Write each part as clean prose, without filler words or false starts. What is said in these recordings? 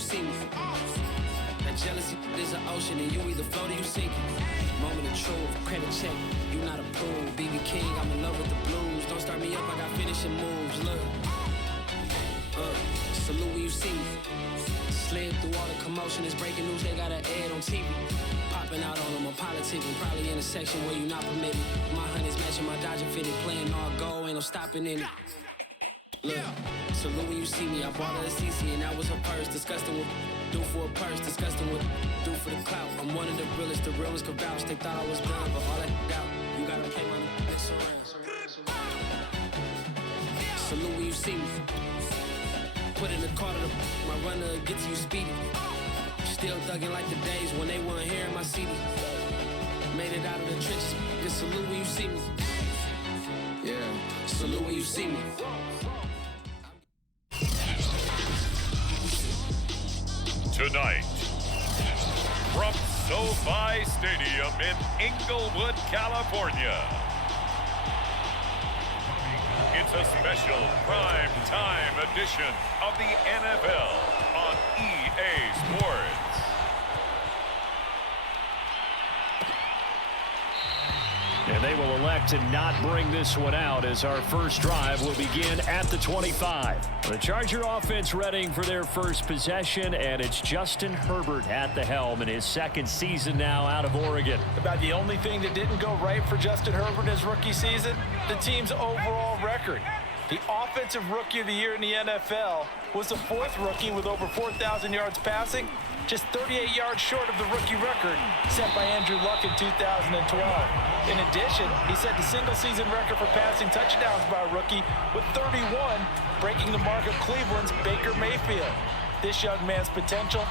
see me. That jealousy is an ocean, and you either float or you sink. Moment of truth, credit check, you not approved. BB King, I'm in love with the blues. Don't start me up, I got finishing moves. Look, salute when you see me. Slid through all the commotion, it's breaking news, they got an ad on TV. Popping out on them, I'm politicking, probably in a section where you not permitted. My honey's matching my Dodger fitted, playing all gold, ain't no stopping in it. Look, salute when you see me, I bought her a CC and that was her purse. Disgusting with do for a purse, disgusting with do for the clout. I'm one of the realest could vouch. They thought I was done, but all that out, you gotta pay my next around. Salute when you see me. Put in the car to my runner gets you speedy. Still thugging like the days when they weren't hearing my CD. Made it out of the trenches. Just salute when you see me. Yeah, salute when you see me. Tonight, from SoFi Stadium in Inglewood, California, it's a special prime time edition of the NFL on EA Sports. And they will elect to not bring this one out as our first drive will begin at the 25. The Charger offense readying for their first possession, and it's Justin Herbert at the helm in his second season now out of Oregon. About the only thing that didn't go right for Justin Herbert in his rookie season, the team's overall record. The offensive rookie of the year in the NFL was the fourth rookie with over 4,000 yards passing, just 38 yards short of the rookie record set by Andrew Luck in 2012. In addition, he set the single-season record for passing touchdowns by a rookie with 31, breaking the mark of Cleveland's Baker Mayfield. This young man's potential,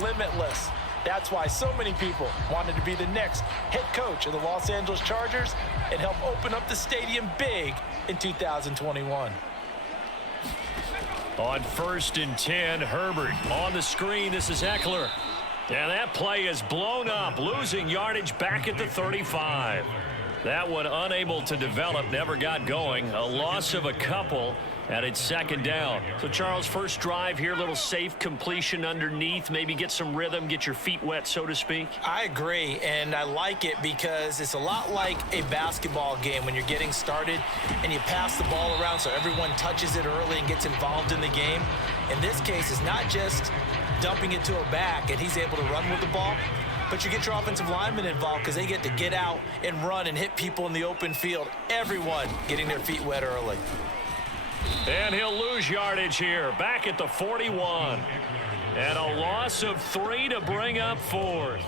limitless. That's why so many people wanted to be the next head coach of the Los Angeles Chargers and help open up the stadium big in 2021. On 1st and 10, Herbert on the screen. This is Eckler. And that play is blown up, losing yardage back at the 35. That one unable to develop, never got going. A loss of a couple, and it's second down. So, Charles, first drive here, little safe completion underneath, maybe get some rhythm, get your feet wet, so to speak. I agree, and I like it because it's a lot like a basketball game when you're getting started and you pass the ball around so everyone touches it early and gets involved in the game. In this case, it's not just dumping it to a back and he's able to run with the ball, but you get your offensive linemen involved because they get to get out and run and hit people in the open field. Everyone getting their feet wet early. And he'll lose yardage here, back at the 41. And a loss of 3 to bring up 4th.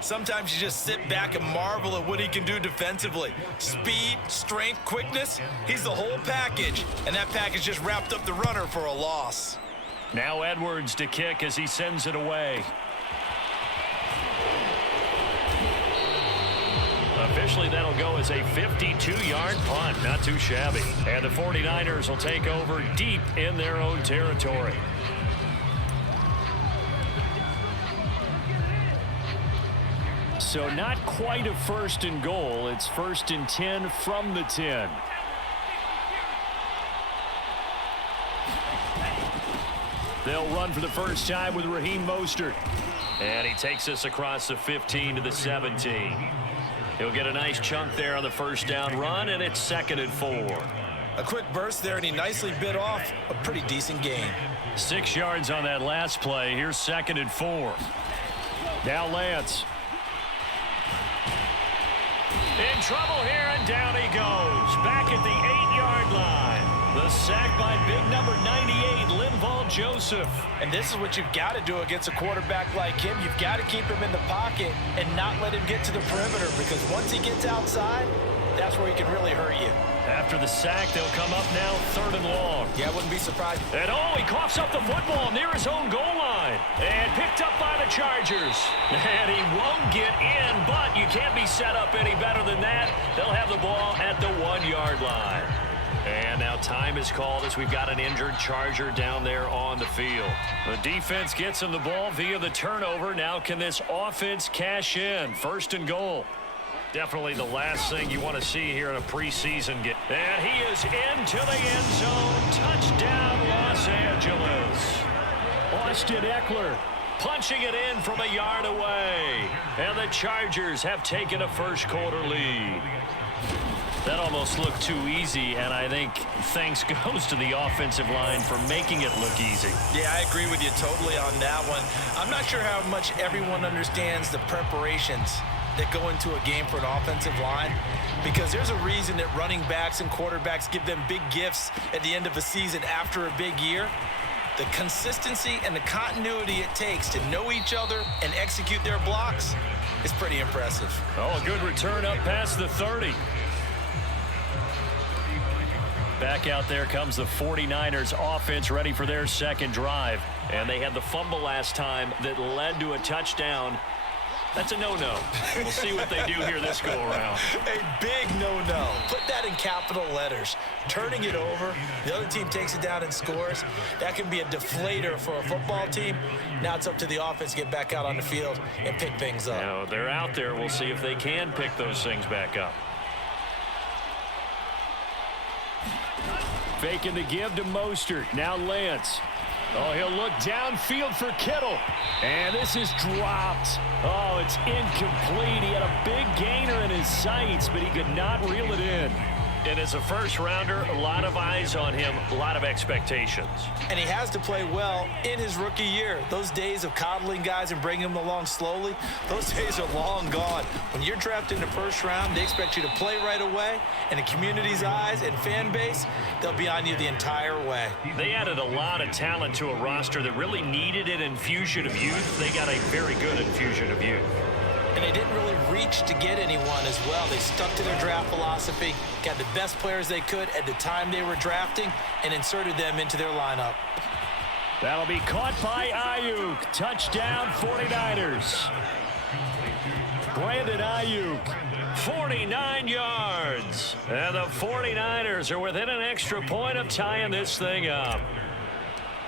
Sometimes you just sit back and marvel at what he can do defensively. Speed, strength, quickness, he's the whole package. And that package just wrapped up the runner for a loss. Now Edwards to kick as he sends it away. Officially, that'll go as a 52-yard punt. Not too shabby. And the 49ers will take over deep in their own territory. So not quite a 1st and goal. It's 1st and 10 from the 10. They'll run for the first time with Raheem Mostert. And he takes us across the 15 to the 17. He'll get a nice chunk there on the first down run, and it's 2nd and 4. A quick burst there, and he nicely bit off a pretty decent gain. 6 yards on that last play. Here's 2nd and 4. Now Lance. In trouble here, and down he goes. Back at the 8-yard line. The sack by big number 98, Linval Joseph. And this is what you've got to do against a quarterback like him. You've got to keep him in the pocket and not let him get to the perimeter, because once he gets outside, that's where he can really hurt you. After the sack, they'll come up now 3rd and long. Yeah, I wouldn't be surprised. And he coughs up the football near his own goal line. And picked up by the Chargers. And he won't get in, but you can't be set up any better than that. They'll have the ball at the 1-yard line. And now time is called as we've got an injured Charger down there on the field. The defense gets him the ball via the turnover. Now can this offense cash in? 1st and goal. Definitely the last thing you want to see here in a preseason game. And he is into the end zone. Touchdown, Los Angeles. Well, Austin Eckler punching it in from a yard away. And the Chargers have taken a first quarter lead. That almost looked too easy, and I think thanks goes to the offensive line for making it look easy. Yeah, I agree with you totally on that one. I'm not sure how much everyone understands the preparations that go into a game for an offensive line, because there's a reason that running backs and quarterbacks give them big gifts at the end of a season after a big year. The consistency and the continuity it takes to know each other and execute their blocks is pretty impressive. Oh, a good return up past the 30. Back out there comes the 49ers offense, ready for their second drive. And they had the fumble last time that led to a touchdown. That's a no-no. We'll see what they do here this go-around. A big no-no. Put that in capital letters. Turning it over, the other team takes it down and scores. That can be a deflator for a football team. Now it's up to the offense to get back out on the field and pick things up. Now, they're out there. We'll see if they can pick those things back up. Faking the give to Mostert. Now Lance. Oh, he'll look downfield for Kittle. And this is dropped. Oh, it's incomplete. He had a big gainer in his sights, but he could not reel it in. And as a first-rounder, a lot of eyes on him, a lot of expectations. And he has to play well in his rookie year. Those days of coddling guys and bringing them along slowly, those days are long gone. When you're drafted in the first round, they expect you to play right away. And the community's eyes and fan base, they'll be on you the entire way. They added a lot of talent to a roster that really needed an infusion of youth. They got a very good infusion of youth. And they didn't really reach to get anyone as well. They stuck to their draft philosophy, got the best players they could at the time they were drafting, and inserted them into their lineup. That'll be caught by Ayuk. Touchdown, 49ers. Brandon Ayuk, 49 yards. And the 49ers are within an extra point of tying this thing up.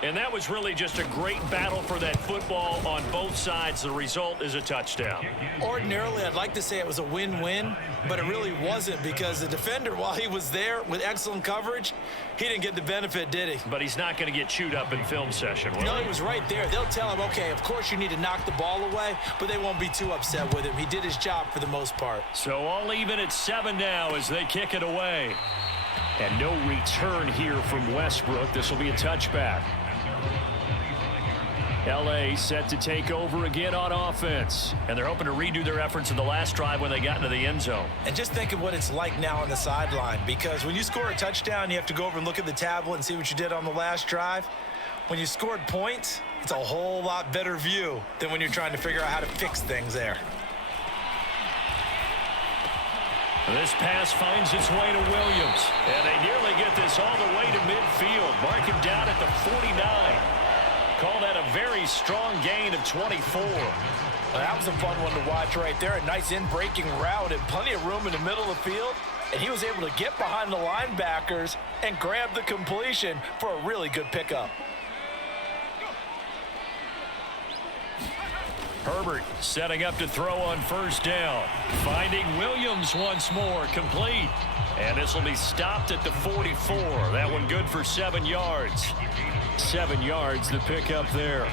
And that was really just a great battle for that football on both sides. The result is a touchdown. Ordinarily, I'd like to say it was a win-win, but it really wasn't, because the defender, while he was there with excellent coverage, he didn't get the benefit, did he? But he's not going to get chewed up in film session, will No, he? he was right there. They'll tell him, okay, of course you need to knock the ball away, but they won't be too upset with him. He did his job for the most part. So all even at 7 now as they kick it away. And no return here from Westbrook. This will be a touchback. L.A. set to take over again on offense. And they're hoping to redo their efforts in the last drive when they got into the end zone. And just think of what it's like now on the sideline, because when you score a touchdown, you have to go over and look at the tablet and see what you did on the last drive. When you scored points, it's a whole lot better view than when you're trying to figure out how to fix things there. This pass finds its way to Williams. And they nearly get this all the way to midfield. Mark him down at the 49. Call that a very strong gain of 24. Well, that was a fun one to watch right there. A nice in-breaking route and plenty of room in the middle of the field. And he was able to get behind the linebackers and grab the completion for a really good pickup. Herbert setting up to throw on first down. Finding Williams once more, complete. And this will be stopped at the 44. That one good for 7 yards. 7 yards the pickup there.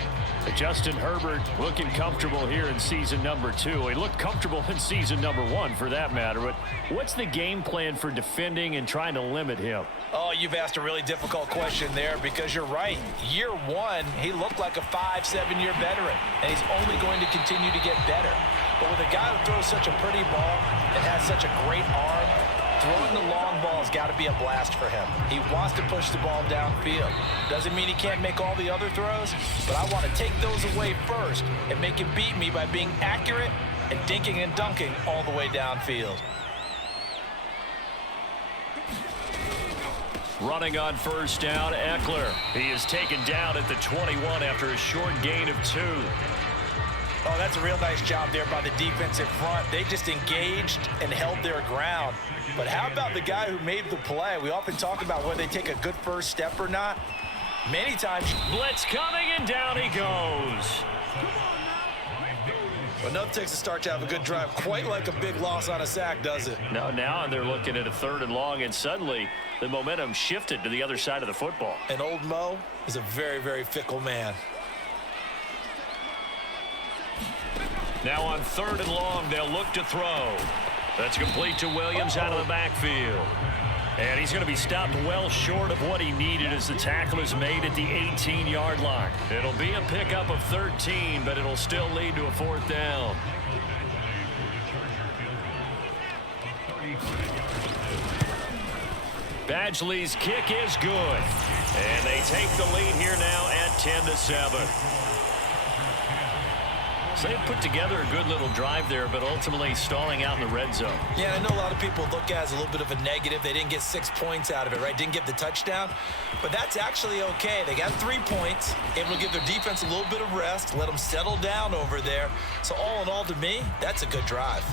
Justin Herbert looking comfortable here in season number 2. He looked comfortable in season number 1 for that matter. But what's the game plan for defending and trying to limit him? Oh, you've asked a really difficult question there, because you're right. Year 1, he looked like a 5-7 year veteran, and he's only going to continue to get better. But with a guy who throws such a pretty ball and has such a great arm, throwing the long ball has got to be a blast for him. He wants to push the ball downfield. Doesn't mean he can't make all the other throws, but I want to take those away first and make him beat me by being accurate and dinking and dunking all the way downfield. Running on first down, Eckler. He is taken down at the 21 after a short gain of 2. Oh, that's a real nice job there by the defensive front. They just engaged and held their ground. But how about the guy who made the play? We often talk about whether they take a good first step or not. Many times. Blitz coming, and down he goes. Well, nothing takes a start to have a good drive. Quite like a big loss on a sack, does it? No, now they're looking at a 3rd and long, and suddenly the momentum shifted to the other side of the football. And old Mo is a very, very fickle man. Now on 3rd and long, they'll look to throw. That's complete to Williams out of the backfield. And he's going to be stopped well short of what he needed as the tackle is made at the 18-yard line. It'll be a pickup of 13, but it'll still lead to a 4th down. Badgley's kick is good. And they take the lead here now at 10-7. So they put together a good little drive there, but ultimately stalling out in the red zone. Yeah, I know a lot of people look at it as a little bit of a negative. They didn't get 6 points out of it, right? Didn't get the touchdown. But that's actually okay. They got 3 points, able to give their defense a little bit of rest, let them settle down over there. So all in all, to me, that's a good drive.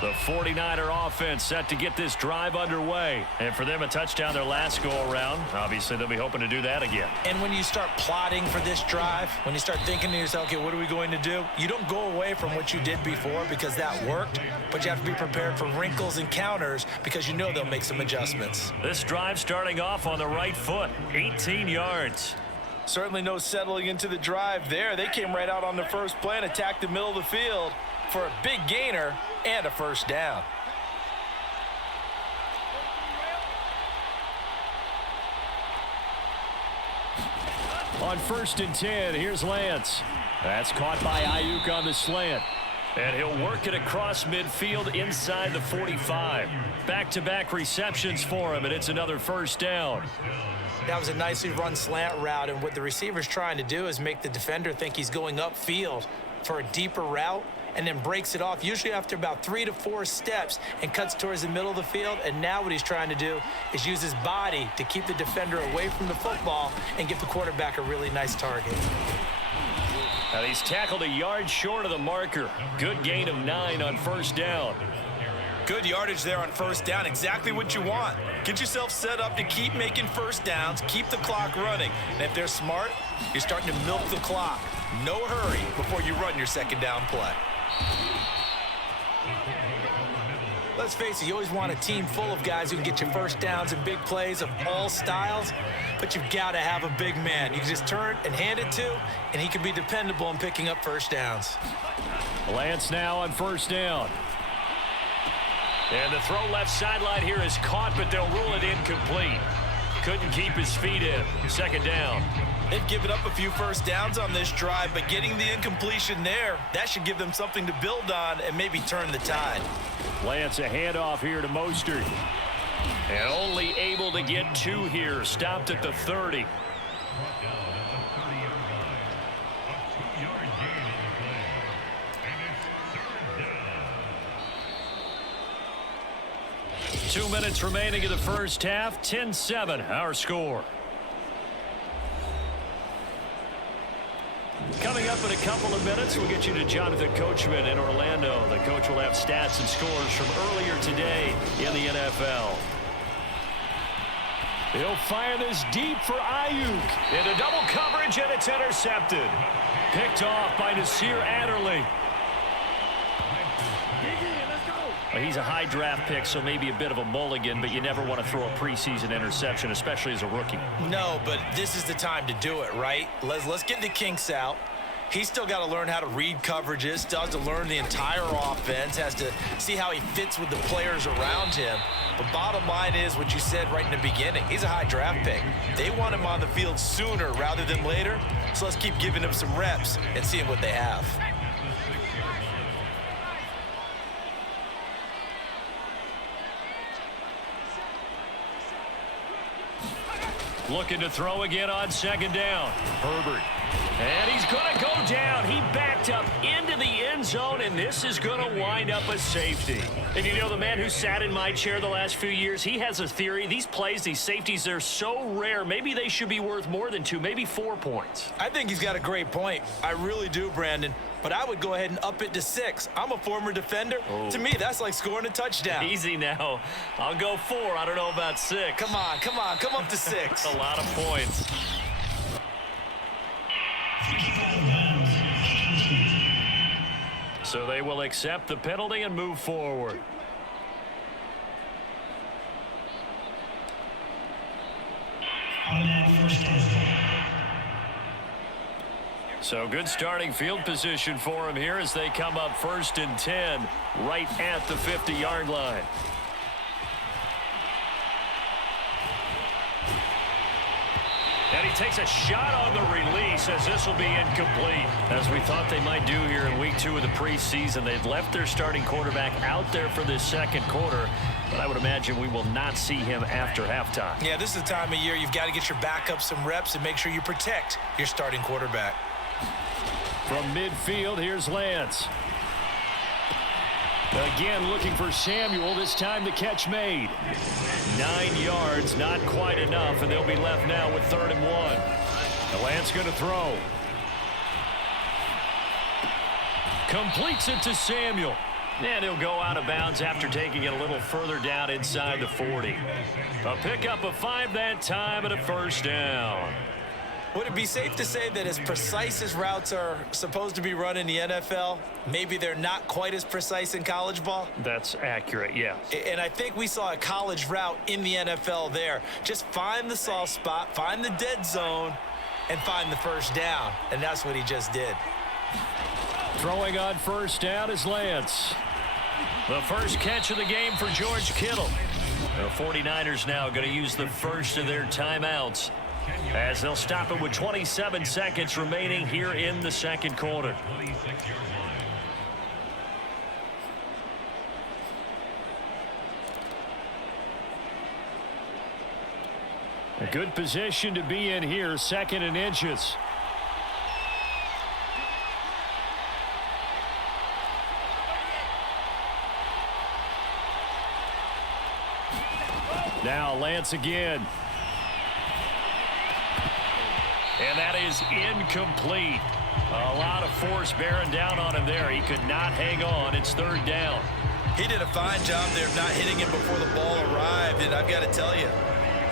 The 49er offense set to get this drive underway. And for them, a touchdown their last go-around. Obviously, they'll be hoping to do that again. And when you start plotting for this drive, when you start thinking to yourself, okay, what are we going to do? You don't go away from what you did before because that worked, but you have to be prepared for wrinkles and counters because you know they'll make some adjustments. This drive starting off on the right foot, 18 yards. Certainly no settling into the drive there. They came right out on the first play and attacked the middle of the field for a big gainer and a 1st down. On 1st and 10, here's Lance. That's caught by Ayuk on the slant. And he'll work it across midfield inside the 45. Back-to-back receptions for him, and it's another 1st down. That was a nicely run slant route, and what the receiver's trying to do is make the defender think he's going upfield for a deeper route and then breaks it off, usually after about 3 to 4 steps, and cuts towards the middle of the field. And now what he's trying to do is use his body to keep the defender away from the football and give the quarterback a really nice target. Now he's tackled a yard short of the marker. Good gain of 9 on 1st down. Good yardage there on 1st down. Exactly what you want. Get yourself set up to keep making 1st downs, keep the clock running. And if they're smart, you're starting to milk the clock. No hurry before you run your 2nd down play. Let's face it, you always want a team full of guys who can get you 1st downs and big plays of all styles, but you've got to have a big man you can just turn and hand it to, and he can be dependable in picking up 1st downs. Lance now on 1st down. And the throw left sideline here is caught, but they'll rule it incomplete. Couldn't keep his feet in. 2nd down. They've given up a few 1st downs on this drive, but getting the incompletion there, that should give them something to build on and maybe turn the tide. Lance a handoff here to Mostert. And only able to get 2 here. Stopped at the 30. Two minutes remaining in the 1st half. 10-7, our score. Coming up in a couple of minutes, we'll get you to Jonathan Coachman in Orlando. The coach will have stats and scores from earlier today in the NFL. He'll fire this deep for Ayuk. Into double coverage, and it's intercepted. Picked off by Nasir Adderley. Well, he's a high draft pick, so maybe a bit of a mulligan, but you never want to throw a preseason interception, especially as a rookie. No, but this is the time to do it, right? Let's get the kinks out. He's still got to learn how to read coverages, still has to learn the entire offense, has to see how he fits with the players around him. But bottom line is what you said right in the beginning. He's a high draft pick. They want him on the field sooner rather than later, so let's keep giving him some reps and seeing what they have. Looking to throw again on 2nd down. Herbert. And he's going to go down. He backed up into the end zone, and this is going to wind up a safety. And you know, the man who sat in my chair the last few years, he has a theory. These plays, these safeties, they're so rare. Maybe they should be worth more than 2, maybe 4 points. I think he's got a great point. I really do, Brandon. But I would go ahead and up it to 6. I'm a former defender. Oh. To me, that's like scoring a touchdown. Easy now. I'll go 4. I don't know about 6. Come on. Come up to 6. A lot of points. So they will accept the penalty and move forward. So good starting field position for him here as they come up 1st and 10 right at the 50-yard line. And he takes a shot on the release as this will be incomplete. As we thought they might do here in week 2 of the preseason, they've left their starting quarterback out there for this second quarter. But I would imagine we will not see him after halftime. Yeah, this is the time of year you've got to get your backup some reps and make sure you protect your starting quarterback. From midfield, here's Lance. Again, looking for Samuel. This time the catch made. 9 yards, not quite enough, and they'll be left now with 3rd and 1. Lance going to throw. Completes it to Samuel. And he'll go out of bounds after taking it a little further down inside the 40. A pickup of 5 that time and a 1st down. Would it be safe to say that as precise as routes are supposed to be run in the NFL, maybe they're not quite as precise in college ball? That's accurate, yes. And I think we saw a college route in the NFL there. Just find the soft spot, find the dead zone, and find the 1st down. And that's what he just did. Throwing on 1st down is Lance. The first catch of the game for George Kittle. The 49ers now going to use the first of their timeouts as they'll stop it with 27 seconds remaining here in the second quarter. A good position to be in here, 2nd and inches. Now Lance again. And that is incomplete. A lot of force bearing down on him there. He could not hang on. It's 3rd down. He did a fine job there of not hitting him before the ball arrived. And I've got to tell you,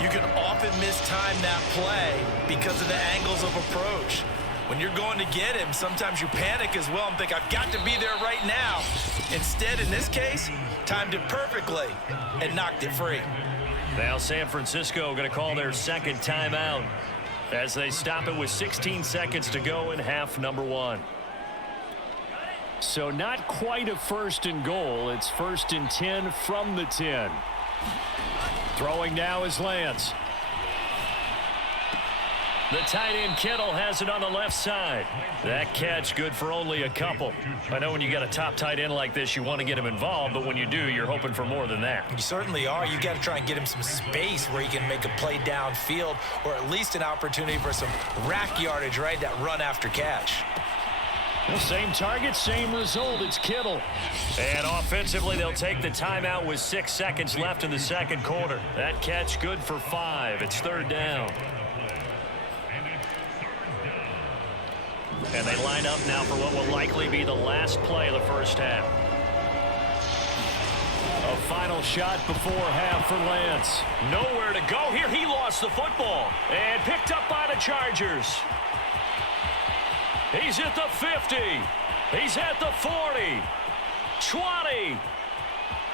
you can often mistime that play because of the angles of approach. When you're going to get him, sometimes you panic as well and think, I've got to be there right now. Instead, in this case, timed it perfectly and knocked it free. Now San Francisco going to call their 2nd timeout as they stop it with 16 seconds to go in half number 1. So not quite a 1st and goal. It's 1st and 10 from the 10. Throwing now is Lance. The tight end Kittle has it on the left side. That catch good for only a couple. I know when you got a top tight end like this, you want to get him involved, but when you do, you're hoping for more than that. You certainly are. You got to try and get him some space where he can make a play downfield or at least an opportunity for some rack yardage, right? That run after catch. Well, same target, same result. It's Kittle. And offensively, they'll take the timeout with 6 seconds left in the second quarter. That catch good for 5. It's 3rd down. And they line up now for what will likely be the last play of the first half. A final shot before half for Lance. Nowhere to go here. He lost the football and picked up by the Chargers. He's at the 50. He's at the 40. 20.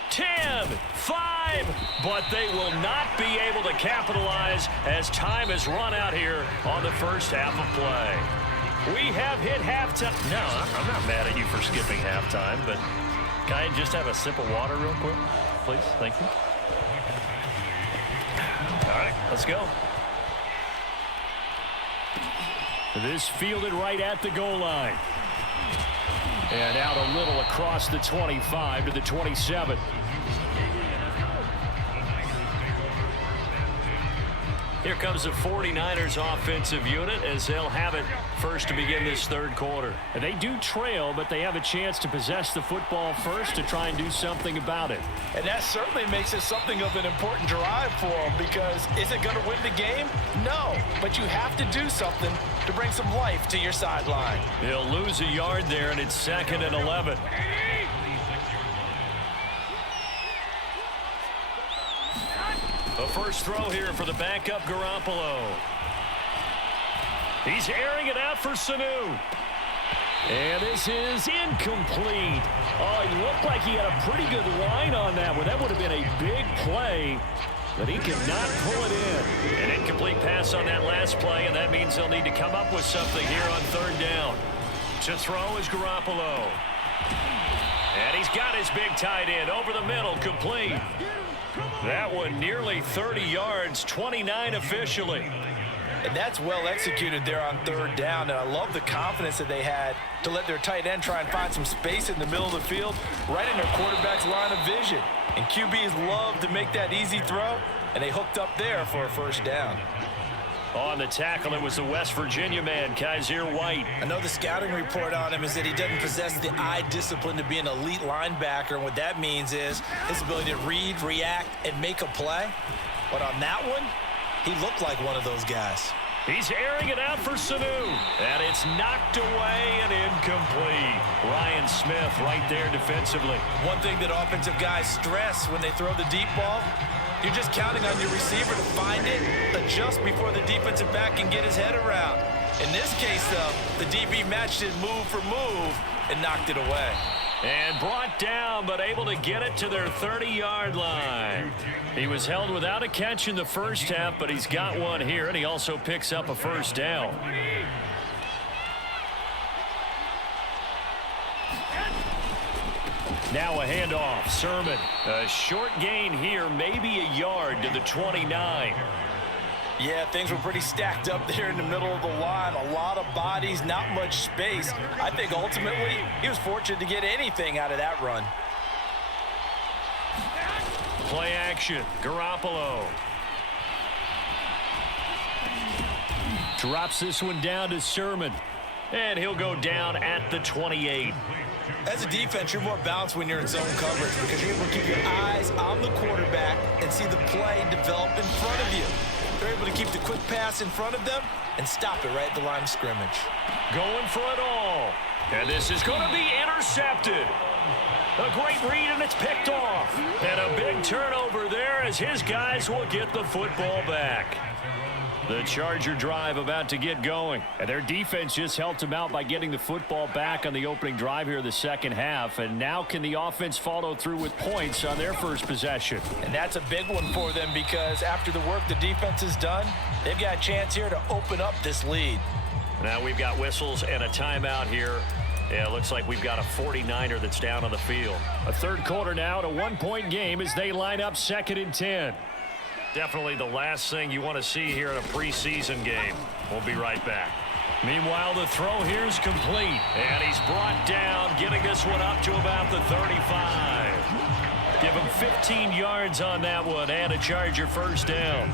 10. 5. But they will not be able to capitalize as time has run out here on the first half of play. We have hit halftime. No, I'm not mad at you for skipping halftime, but can I just have a sip of water real quick? Please, thank you. All right, let's go. This fielded right at the goal line. And out a little across the 25 to the 27. Here comes the 49ers offensive unit as they'll have it first to begin this third quarter. And they do trail, but they have a chance to possess the football first to try and do something about it. And that certainly makes it something of an important drive for them, because is it going to win the game? No, but you have to do something to bring some life to your sideline. They'll lose a yard there, and it's 2nd and 11. The first throw here for the backup Garoppolo. He's airing it out for Sanu. And this is incomplete. Oh, he looked like he had a pretty good line on that one. That would have been a big play. but he cannot pull it in. An incomplete pass on that last play, and that means they'll need to come up with something here on third down. To throw is Garoppolo. And he's got his big tight end over the middle, complete. That one nearly 30 yards, 29 officially. And that's well executed there on third down. And I love the confidence that they had to let their tight end try and find some space in the middle of the field, right in their quarterback's line of vision. And QBs love to make that easy throw, and they hooked up there for a first down. On the tackle, it was the West Virginia man, Kaiser White. I know the scouting report on him is that he doesn't possess the eye discipline to be an elite linebacker. And what that means is his ability to read, react, and make a play. But on that one, he looked like one of those guys. He's airing it out for Sanu. And it's knocked away and incomplete. Ryan Smith right there defensively. One thing that offensive guys stress when they throw the deep ball, you're just counting on your receiver to find it, adjust before the defensive back can get his head around. In this case, though, the DB matched it move for move and knocked it away. And brought down, but able to get it to their 30-yard line. He was held without a catch in the first half, but he's got one here, and he also picks up a first down. Now a handoff. Sermon. A short gain here, maybe a yard to the 29. Yeah, things were pretty stacked up there in the middle of the line. A lot of bodies, not much space. I think ultimately he was fortunate to get anything out of that run. Play action. Garoppolo. Drops this one down to Sermon. And he'll go down at the 28. As a defense, you're more balanced when you're in zone coverage because you're able to keep your eyes on the quarterback and see the play develop in front of you. They're able to keep the quick pass in front of them and stop it right at the line of scrimmage. Going for it all. And this is going to be intercepted. A great read, and it's picked off. And a big turnover there as his guys will get the football back. The Charger drive about to get going. And their defense just helped them out by getting the football back on the opening drive here in the second half. And now can the offense follow through with points on their first possession? And that's a big one for them because after the work the defense has done, they've got a chance here to open up this lead. Now we've got whistles and a timeout here. Yeah, it looks like we've got a 49er that's down on the field. A third quarter now, and a one-point game as they line up 2nd and 10. Definitely the last thing you want to see here in a preseason game. We'll be right back. Meanwhile, the throw here is complete. And he's brought down, getting this one up to about the 35. Give him 15 yards on that one and a Charger first down.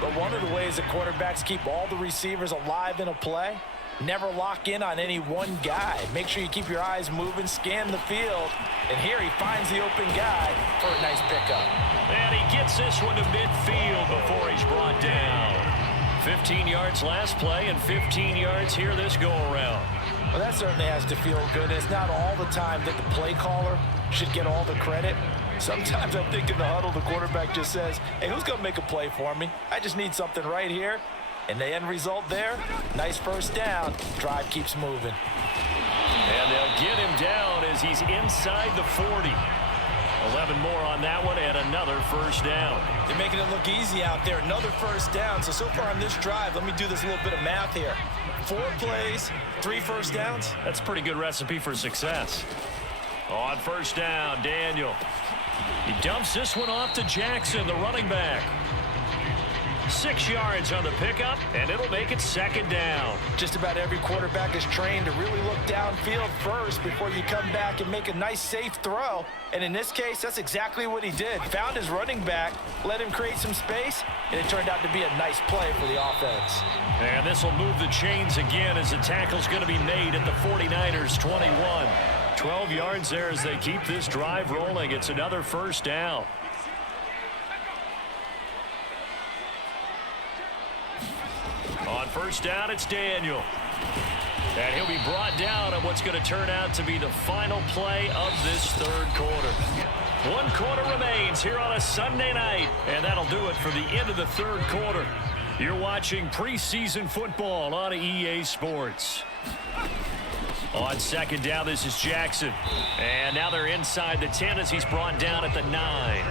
But one of the ways that quarterbacks keep all the receivers alive in a play, never lock in on any one guy. Make sure you keep your eyes moving, scan the field. And here he finds the open guy for a nice pickup. And he gets this one to midfield before he's brought down. 15 yards last play and 15 yards here this go-around. Well, that certainly has to feel good. It's not all the time that the play caller should get all the credit. Sometimes I think in the huddle, the quarterback just says, hey, who's going to make a play for me? I just need something right here. And the end result there, nice first down. Drive keeps moving. And they'll get him down as he's inside the 40. 11 more on that one and another first down. They're making it look easy out there. Another first down. So far on this drive, let me do this little bit of math here. 4 plays, 3 first downs. That's a pretty good recipe for success. On first down, Daniel. He dumps this one off to Jackson, the running back. 6 yards on the pickup, and it'll make it 2nd down. Just about every quarterback is trained to really look downfield first before you come back and make a nice, safe throw. And in this case, that's exactly what he did. Found his running back, let him create some space, and it turned out to be a nice play for the offense. And this will move the chains again as the tackle's going to be made at the 49ers 21. 12 yards there as they keep this drive rolling. It's another first down. On first down, it's Daniel. And he'll be brought down on what's going to turn out to be the final play of this third quarter. 1 quarter remains here on a Sunday night. And that'll do it for the end of the third quarter. You're watching preseason football on EA Sports. On 2nd down, this is Jackson. And now they're inside the 10 as he's brought down at the 9.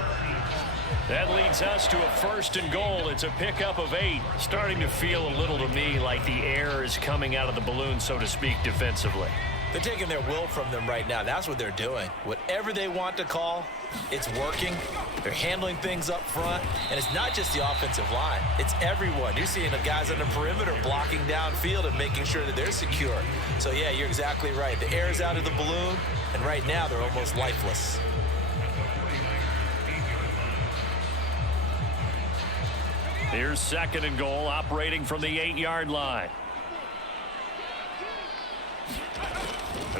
That leads us to a 1st and goal. It's a pickup of 8. Starting to feel a little to me like the air is coming out of the balloon, so to speak, defensively. They're taking their will from them right now. That's what they're doing. Whatever they want to call, it's working. They're handling things up front. And it's not just the offensive line. It's everyone. You're seeing the guys on the perimeter blocking downfield and making sure that they're secure. So, yeah, you're exactly right. The air is out of the balloon, and right now they're almost lifeless. Here's 2nd and goal, operating from the 8-yard line.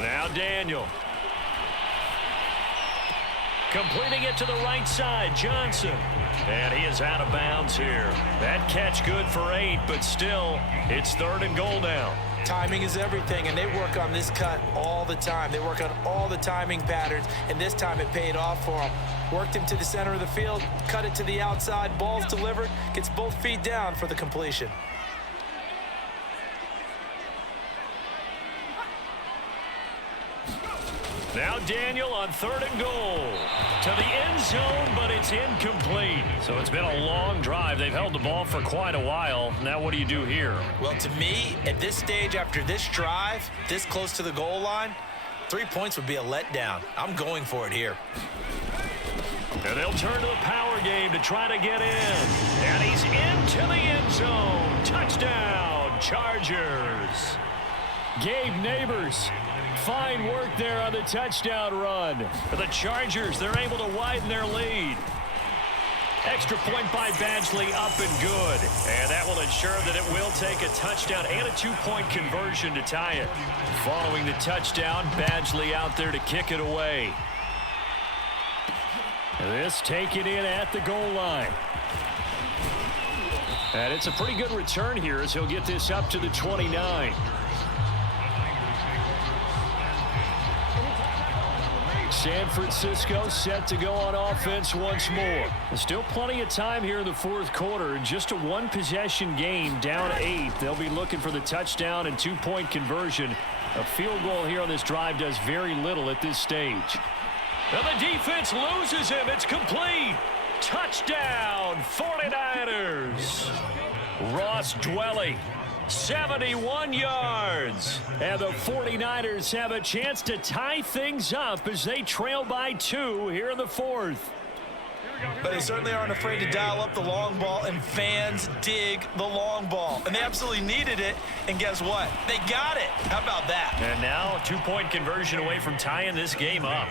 Now Daniel. Completing it to the right side, Johnson. And he is out of bounds here. That catch good for 8, but still, it's 3rd and goal now. Timing is everything, and they work on this cut all the time. They work on all the timing patterns, and this time it paid off for them. Worked him to the center of the field, cut it to the outside, ball's delivered, gets both feet down for the completion. Now Daniel on 3rd and goal. To the end zone, but it's incomplete. So it's been a long drive. They've held the ball for quite a while. Now what do you do here? Well, to me, at this stage, after this drive, this close to the goal line, 3 points would be a letdown. I'm going for it here. And they'll turn to the power game to try to get in. And he's into the end zone. Touchdown, Chargers. Gabe Neighbors. Fine work there on the touchdown run. For the Chargers, they're able to widen their lead. Extra point by Badgley, up and good. And that will ensure that it will take a touchdown and a 2-point conversion to tie it. Following the touchdown, Badgley out there to kick it away. This taken in at the goal line. And it's a pretty good return here as he'll get this up to the 29. San Francisco set to go on offense once more. There's still plenty of time here in the 4th quarter. Just a 1-possession game, down 8. They'll be looking for the touchdown and 2-point conversion. A field goal here on this drive does very little at this stage. And the defense loses him. It's complete. Touchdown, 49ers. Ross Dwelly. 71 yards. And the 49ers have a chance to tie things up as they trail by 2 here in the 4th. But they certainly aren't afraid to dial up the long ball, and fans dig the long ball. And they absolutely needed it, and guess what? They got it. How about that? And now a 2-point conversion away from tying this game up.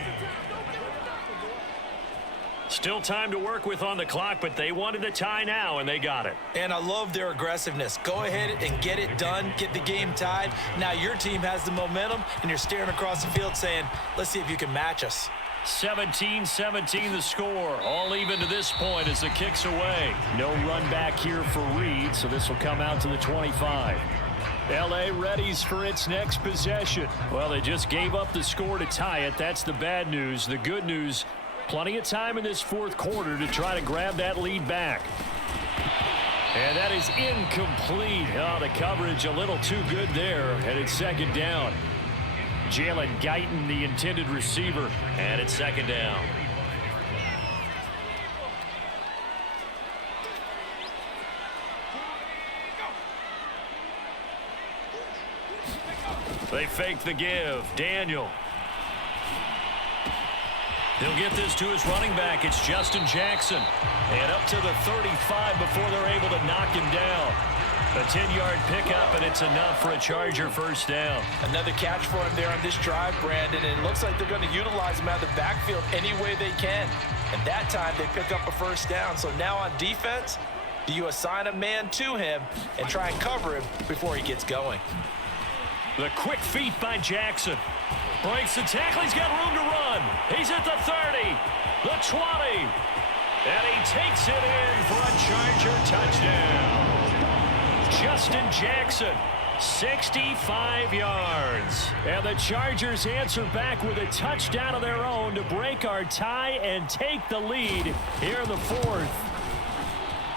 Still time to work with on the clock, but they wanted the tie now, and they got it. And I love their aggressiveness. Go ahead and get it done, get the game tied. Now your team has the momentum, and you're staring across the field saying, let's see if you can match us. 17-17 the score. All even to this point as the kick's away. No run back here for Reed, so this will come out to the 25. L.A. readies for its next possession. Well, they just gave up the score to tie it. That's the bad news. The good news, plenty of time in this 4th quarter to try to grab that lead back. And that is incomplete. Oh, the coverage a little too good there. And it's 2nd down. Jalen Guyton, the intended receiver. And it's 2nd down. They fake the give. Daniel. He'll get this to his running back. It's Justin Jackson. And up to the 35 before they're able to knock him down. A 10-yard pickup, and it's enough for a Charger 1st down. Another catch for him there on this drive, Brandon. And it looks like they're going to utilize him out of the backfield any way they can. And that time they pick up a 1st down. So now on defense, do you assign a man to him and try and cover him before he gets going? The quick feet by Jackson. Breaks the tackle. He's got room to run. He's at the 30, the 20, and he takes it in for a Charger touchdown. Justin Jackson, 65 yards. And the Chargers answer back with a touchdown of their own to break our tie and take the lead here in the 4th.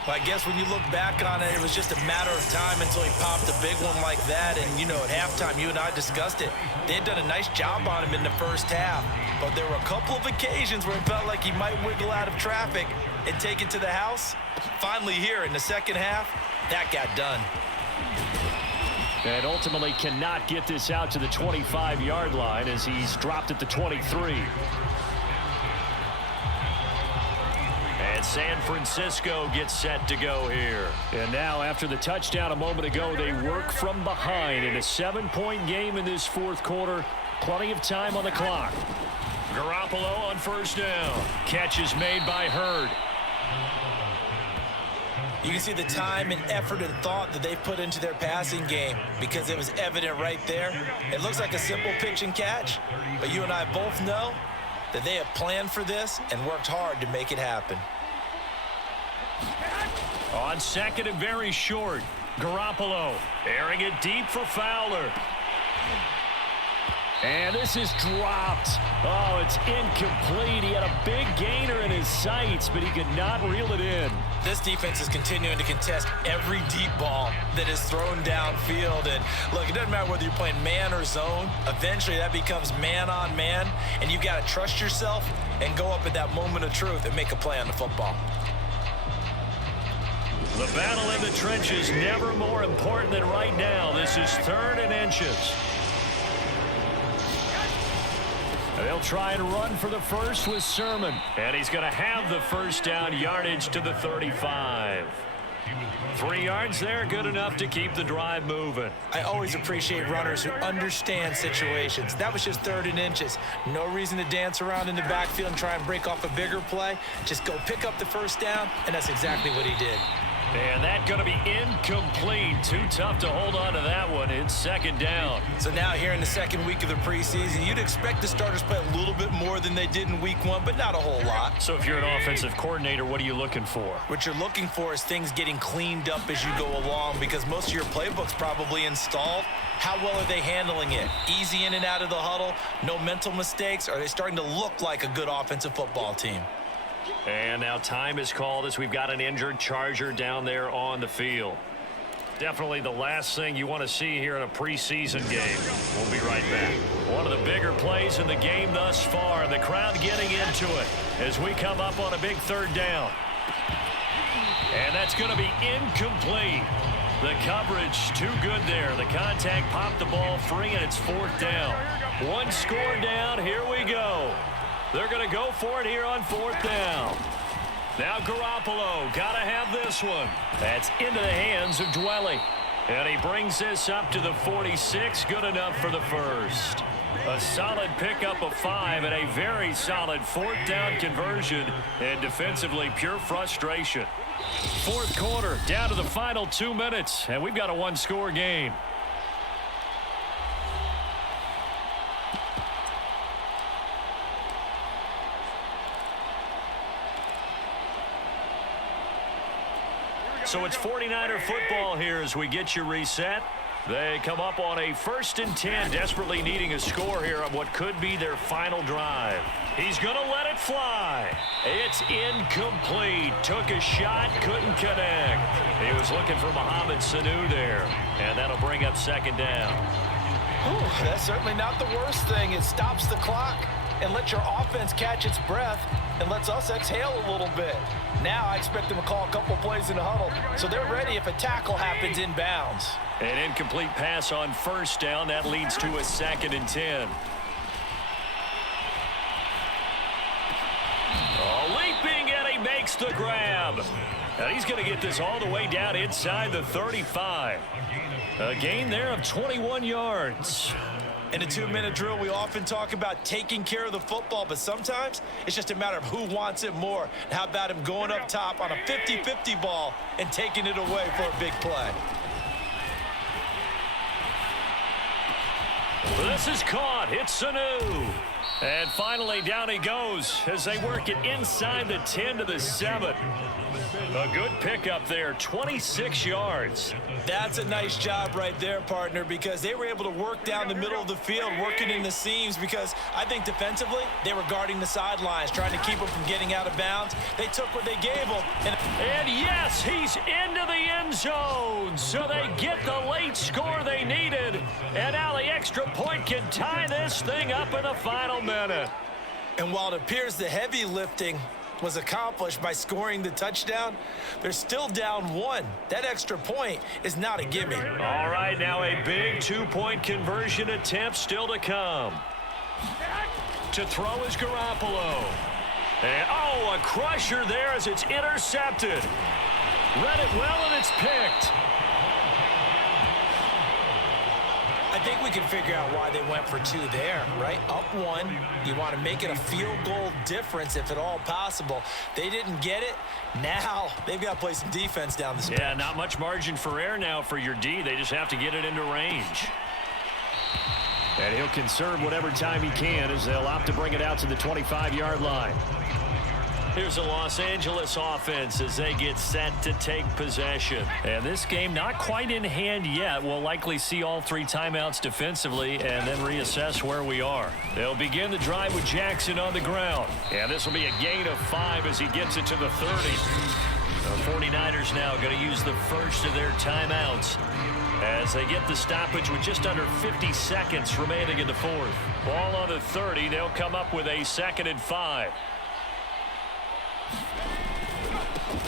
Well, I guess when you look back on it, it was just a matter of time until he popped a big one like that. And, you know, at halftime, you and I discussed it. They had done a nice job on him in the first half. But there were a couple of occasions where it felt like he might wiggle out of traffic and take it to the house. Finally here in the second half, that got done. And ultimately cannot get this out to the 25-yard line as he's dropped at the 23. And San Francisco gets set to go here. And now after the touchdown a moment ago, they work from behind in a 7-point game in this fourth quarter. Plenty of time on the clock. Garoppolo on first down. Catch is made by Hurd. You can see the time and effort and thought that they've put into their passing game because it was evident right there. It looks like a simple pitch and catch, but you and I both know that they have planned for this and worked hard to make it happen. On second and very short, Garoppolo airing it deep for Fowler. And this is dropped. Oh, it's incomplete. He had a big gainer in his sights, but he could not reel it in. This defense is continuing to contest every deep ball that is thrown downfield. And look, it doesn't matter whether you're playing man or zone. Eventually, that becomes man on man, and you've got to trust yourself and go up at that moment of truth and make a play on the football. The battle in the trenches never more important than right now. This is 3rd and inches. They'll try and run for the first with Sermon. And he's going to have the first down, yardage to the 35. 3 yards there, good enough to keep the drive moving. I always appreciate runners who understand situations. That was just 3rd and inches. No reason to dance around in the backfield and try and break off a bigger play. Just go pick up the first down, and that's exactly what he did. And that's going to be incomplete. Too tough to hold on to that one. It's 2nd down. So now here in the 2nd week of the preseason, you'd expect the starters play a little bit more than they did in week 1, but not a whole lot. So if you're an offensive coordinator, what are you looking for? What you're looking for is things getting cleaned up as you go along because most of your playbook's probably installed. How well are they handling it? Easy in and out of the huddle, no mental mistakes? Are they starting to look like a good offensive football team? And now time is called as we've got an injured Charger down there on the field. Definitely the last thing you want to see here in a preseason game. We'll be right back. One of the bigger plays in the game thus far. The crowd getting into it as we come up on a big 3rd down. And that's going to be incomplete. The coverage too good there. The contact popped the ball free, and it's 4th down. 1 score down. Here we go. They're going to go for it here on 4th down. Now Garoppolo, got to have this one. That's into the hands of Dwelly. And he brings this up to the 46, good enough for the first. A solid pickup of 5 and a very solid 4th down conversion. And defensively, pure frustration. 4th quarter, down to the final 2 minutes. And we've got a 1-score game. So it's 49er football here as we get you reset. They come up on a 1st and 10, desperately needing a score here on what could be their final drive. He's going to let it fly. It's incomplete. Took a shot, couldn't connect. He was looking for Mohamed Sanu there, and that'll bring up 2nd down. Ooh, that's certainly not the worst thing. It stops the clock and lets your offense catch its breath and lets us exhale a little bit. Now I expect them to call a couple plays in the huddle, so they're ready if a tackle happens inbounds. An incomplete pass on 1st down. That leads to a 2nd and 10. Oh, leaping, and he makes the grab. And he's going to get this all the way down inside the 35. A gain there of 21 yards. In a 2-minute drill, we often talk about taking care of the football, but sometimes it's just a matter of who wants it more. How about him going up top on a 50-50 ball and taking it away for a big play? This is caught. It's Sanu. And finally, down he goes as they work it inside the 10 to the 7. A good pickup there, 26 yards. That's a nice job right there, partner, because they were able to work down the middle of the field, working in the seams, because I think defensively they were guarding the sidelines, trying to keep them from getting out of bounds. They took what they gave them. And yes, he's into the end zone. So they get the late score they needed. And now the extra point can tie this thing up in the final minute. And while it appears the heavy lifting was accomplished by scoring the touchdown, they're still down 1. That extra point is not a gimme. All right, now a big 2-point conversion attempt still to come. To throw is Garoppolo. And, a crusher there as it's intercepted. Read it well, and it's picked. I think we can figure out why they went for 2 there, right? Up 1. You want to make it a field goal difference if at all possible. They didn't get it. Now they've got to play some defense down the stretch. Yeah, not much margin for error now for your D. They just have to get it into range. And he'll conserve whatever time he can as they'll opt to bring it out to the 25-yard line. Here's the Los Angeles offense as they get set to take possession. And this game not quite in hand yet. We'll likely see all 3 timeouts defensively and then reassess where we are. They'll begin the drive with Jackson on the ground. And this will be a gain of 5 as he gets it to the 30. The 49ers now going to use the first of their timeouts as they get the stoppage with just under 50 seconds remaining in the fourth. Ball on the 30. They'll come up with a 2nd and 5.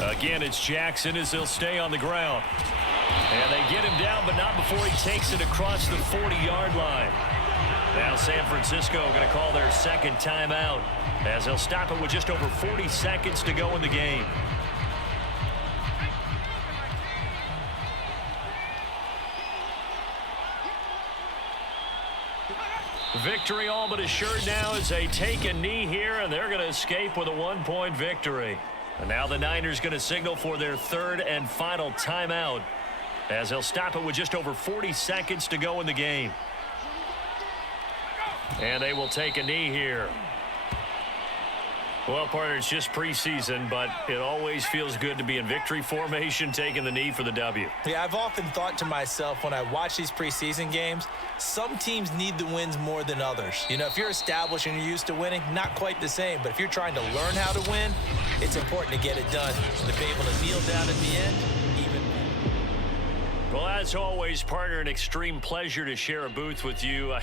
Again, it's Jackson as he'll stay on the ground. And they get him down, but not before he takes it across the 40-yard line. Now San Francisco going to call their 2nd timeout as they'll stop it with just over 40 seconds to go in the game. Victory all but assured now as they take a knee here, and they're going to escape with a 1-point victory. And now the Niners going to signal for their 3rd and final timeout as they'll stop it with just over 40 seconds to go in the game. And they will take a knee here. Well, partner, it's just preseason, but it always feels good to be in victory formation, taking the knee for the W. Yeah, I've often thought to myself when I watch these preseason games, some teams need the wins more than others. You know, if you're established and you're used to winning, not quite the same. But if you're trying to learn how to win, it's important to get it done. And to be able to kneel down at the end, even better. Well, as always, partner, an extreme pleasure to share a booth with you.